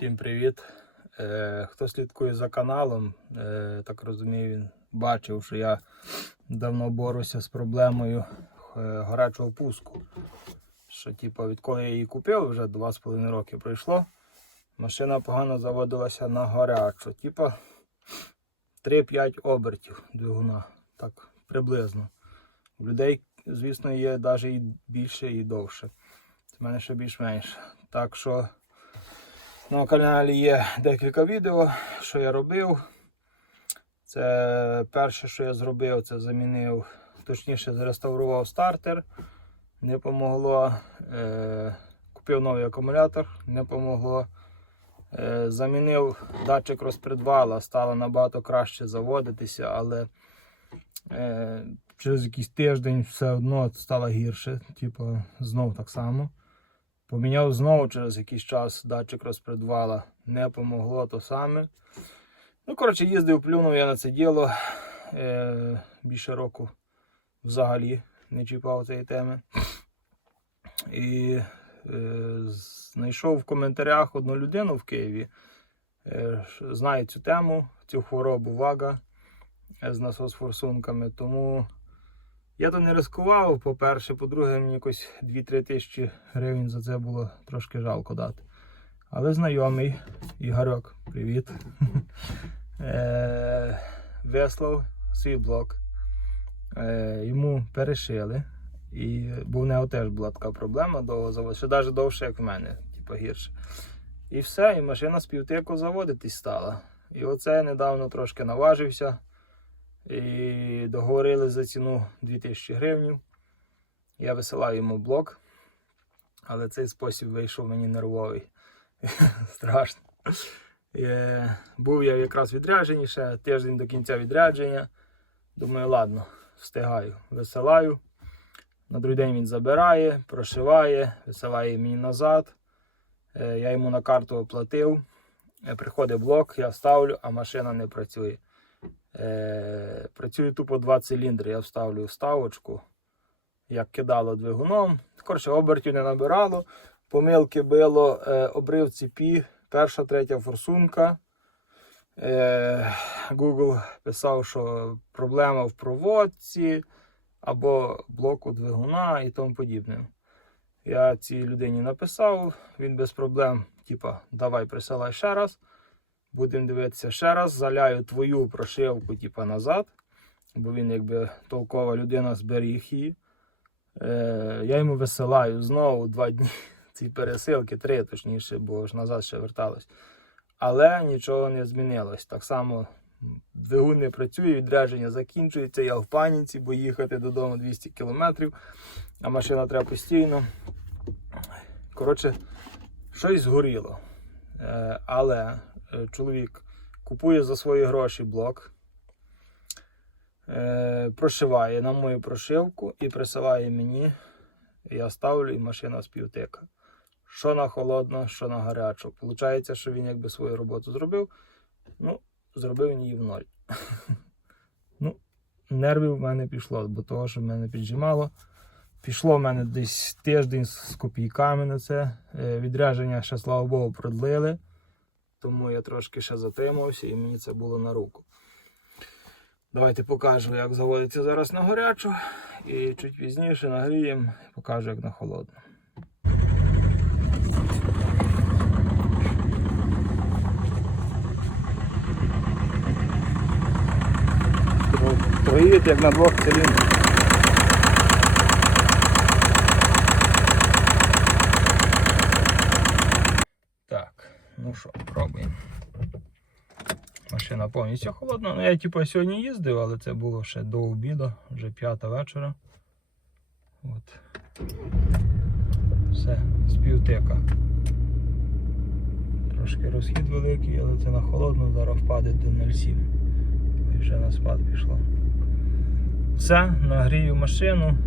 Всім привіт. Е, хто слідкує за каналом, е, так розумію, він бачив, що я давно борюся з проблемою е, гарячого пуску. Що, типу, відколи я її купив, вже 2,5 роки пройшло. Машина погано заводилася на гарячу. Типа 3-5 обертів двигуна. Так, приблизно. У людей, звісно, є навіть і більше, і довше. У мене ще більш-менш. Так що. На каналі є декілька відео, що я робив. Це перше, що я зробив, це замінив, точніше, зреставрував стартер. Не помогло. Е, купив новий акумулятор, не помогло. Е, замінив датчик розпредвала, стало набагато краще заводитися, але е, через якийсь тиждень все одно стало гірше. Типу, знов так само. Поміняв знову через якийсь час датчик розпредвала. Не помогло то саме. Ну, коротше, їздив, плюнув я на це діло. Е, більше року взагалі не чіпав цієї теми. І е, знайшов в коментарях одну людину в Києві. Е, знає цю тему, цю хворобу вага е, з насос-форсунками. Тому я то не ризикував, по-перше, по-друге, мені якось 2-3 тисячі гривень за це було трошки жалко дати. Але знайомий Ігорьок, привіт. Е, Вислав свій блок. Е, Йому перешили. І, бо в нього теж була така проблема довго заводити, ще навіть довше, як в мене, типу гірше. І все, і машина з півтику заводитись стала. І оце я недавно трошки наважився. І договорили за ціну 2000 гривень. Я висилаю йому блок, але цей спосіб вийшов мені нервовий. Страшно. Е, Був я якраз відряджені ще тиждень до кінця відрядження. Думаю, ладно, встигаю. Висилаю. На другий день він забирає, прошиває, висилає мені назад. Е, Я йому на карту оплатив. Е, Приходить блок, я ставлю, а машина не працює. Е, працює тупо два циліндри. Я вставлю вставочку, як кидало двигуном. Коротше, обертів не набирало. Помилки било е, обрив цепі, перша, третя форсунка. Е, Google писав, що проблема в проводці або блоку двигуна і тому подібне. Я цій людині написав, він без проблем, типа, давай присилай ще раз. Будемо дивитися ще раз. Заляю твою прошивку, типа, назад. Бо він, якби толкова людина, зберіг її. Е, я йому висилаю знову два дні ці пересилки, три точніше, бо ж назад ще верталось. Але нічого не змінилось. Так само двигун не працює, відрядження закінчується. Я в паніці, бо їхати додому 200 кілометрів, а машина треба постійно. Коротше, щось згоріло. Е, але чоловік купує за свої гроші блок, е, прошиває на мою прошивку і присилає мені. Я ставлю і машина співтика. Що на холодно, що на гарячу. Получається, що він якби свою роботу зробив. Ну, зробив він її в ноль. ну, нервів в мене пішло, бо того, що в мене піджимало. Пішло в мене десь тиждень з копійками на це. Е, Відрядження ще, слава Богу, продлили. Тому я трошки ще затримався і мені це було на руку. Давайте покажу, як заводиться зараз на гарячу. І чуть пізніше нагріємо, покажу, як на холодну. Проїдь як на двох циліндрах. Так, ну що, пробуємо. Машина повністю холодна. Ну, я типу сьогодні їздив, але це було ще до обіду, вже п'ята вечора. От. Все, з півтика. Трошки розхід великий, але це на холодну, зараз впаде до 0,7. І вже на спад пішло. Все, нагрію машину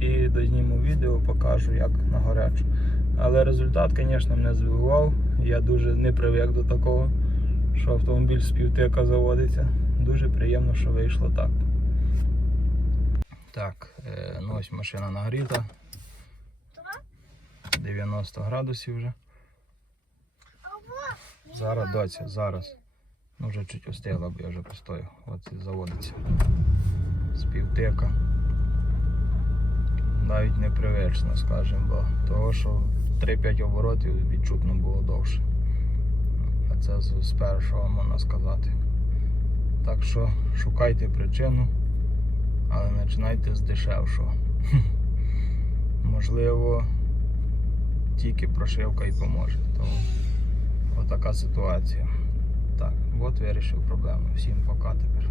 і дозніму відео, покажу як на гарячу. Але результат, звісно, мене здивував. Я дуже не привик до такого, що автомобіль з півтика заводиться. Дуже приємно, що вийшло так. Так, е, ну ось машина нагріта. 90 градусів вже. Зараз доця, зараз. Ну вже чуть остигла, бо я вже постою. От і заводиться. Співтика. Навіть непривично, скажімо, бо того, що 3-5 оборотів відчутно було довше. А це з, першого можна сказати. Так що шукайте причину, але починайте з дешевшого. Можливо, тільки прошивка і поможе. Тому отака ситуація. Так, от вирішив проблему. Всім пока тепер.